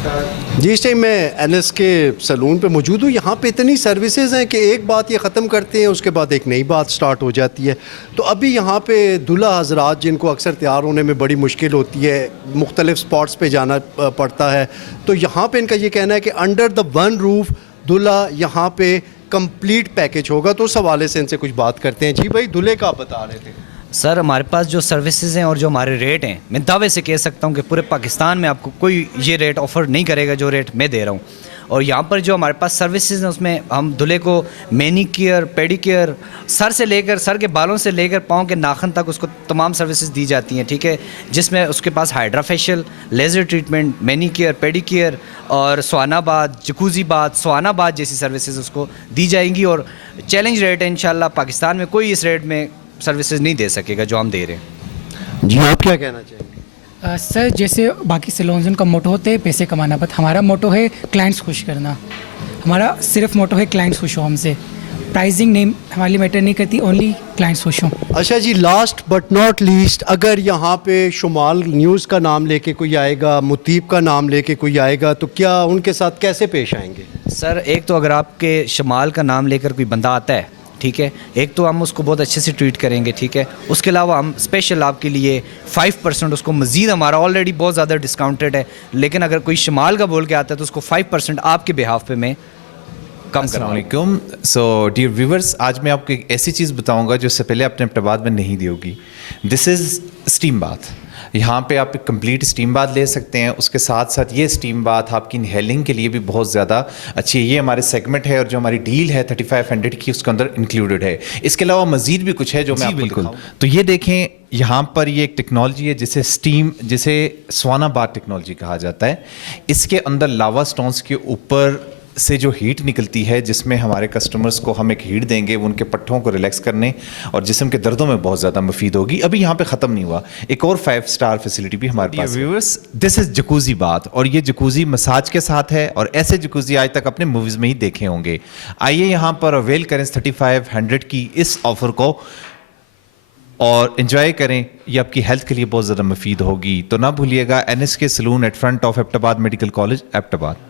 जी, इस टाइम मैं एनएस के सलून पे मौजूद हूँ। यहाँ पे इतनी सर्विसेज हैं कि एक बात ये ख़त्म करते हैं, उसके बाद एक नई बात स्टार्ट हो जाती है। तो अभी यहाँ पे दूल्हा हजरात जिनको अक्सर तैयार होने में बड़ी मुश्किल होती है, मुख्तलिफ स्पॉट्स पे जाना पड़ता है, तो यहाँ पे इनका ये कहना है कि अंडर द वन रूफ दूल्हा यहाँ पे कंप्लीट पैकेज होगा। तो उस हवाले से इनसे कुछ बात करते हैं। जी भाई, दूल्हे का आप बता रहे थे। सर, हमारे पास जो सर्विसेज हैं और जो हमारे रेट हैं, मैं दावे से कह सकता हूं कि पूरे पाकिस्तान में आपको कोई ये रेट ऑफ़र नहीं करेगा जो रेट मैं दे रहा हूं। और यहाँ पर जो हमारे पास सर्विसेज हैं उसमें हम दूल्हे को मैनीक्योर, पेडिक्योर, सर के बालों से लेकर पाँव के नाखन तक उसको तमाम सर्विसेज दी जाती हैं, ठीक है। जिसमें उसके पास hydra facial, laser treatment, manicure, pedicure और जकूज़ी बाथ, स्वाना बाथ जैसी सर्विसेज उसको दी जाएंगी। और चैलेंज रेट है, इंशाल्लाह पाकिस्तान में कोई इस रेट में सर्विसेज नहीं दे सकेगा जो हम दे रहे हैं। जी, आप क्या कहना चाहेंगे? सर, जैसे बाकी सैलून्स उनका मोटो होता है पैसे कमाना, बट हमारा मोटो है क्लाइंट्स खुश करना। हमारा सिर्फ मोटो है क्लाइंट्स खुश हो हमसे। प्राइसिंग नहीं हमारी मैटर नहीं करती, ओनली क्लाइंट्स खुश हों। अच्छा जी, लास्ट बट नॉट लीस्ट, अगर यहाँ पे शुमाल न्यूज़ का नाम लेके कोई आएगा, मुतीब का नाम लेके कोई आएगा, तो क्या उनके साथ कैसे पेश आएंगे? सर, एक तो अगर आपके शमाल का नाम लेकर कोई बंदा आता है, ठीक है, एक तो हम उसको बहुत अच्छे से ट्रीट करेंगे, ठीक है। उसके अलावा हम स्पेशल आपके लिए 5% उसको मज़ीद, हमारा ऑलरेडी बहुत ज़्यादा डिस्काउंटेड है, लेकिन अगर कोई शमाल का बोल के आता है तो उसको 5% आपके बिहाफ पे मैं कम अस्सलामुअलैकुम। सो डियर व्यूवर्स, आज मैं आपको एक ऐसी चीज़ बताऊंगा जो इससे पहले आपने एबटाबाद में नहीं दी होगी। This is steam bath. यहाँ पे आप एक कंप्लीट स्टीम बाथ ले सकते हैं। उसके साथ साथ ये स्टीम बाथ आपकी इनहेलिंग के लिए भी बहुत ज़्यादा अच्छी है। ये हमारे सेगमेंट है और जो हमारी डील है 3500 की, उसके अंदर इंक्लूडेड है। इसके अलावा मज़ीद भी कुछ है जो मैं आपको दिखाऊं। तो ये देखें, यहाँ पर ये एक टेक्नोलॉजी है जिसे स्वाना बाथ टेक्नोलॉजी कहा जाता है। इसके अंदर लावा स्टोन्स के ऊपर से जो हीट निकलती है, जिसमें हमारे कस्टमर्स को हम एक हीट देंगे, वो उनके पट्टों को रिलैक्स करने और जिस्म के दर्दों में बहुत ज़्यादा मुफीद होगी। अभी यहाँ पे ख़त्म नहीं हुआ, एक और 5 स्टार फैसिलिटी भी हमारे पास। Viewers, this is jacuzzi bath, और ये जकूज़ी मसाज के साथ है, और ऐसे जकूज़ी आज तक अपने मूवीज़ में ही देखे होंगे। आइए यहाँ पर अवेल करें 3500 की इस ऑफ़र को और एंजॉय करें। ये आपकी हेल्थ के लिए बहुत ज़्यादा मुफीद होगी। तो ना भूलिएगा, NSK salon at front of Abbottabad medical college, Abbottabad.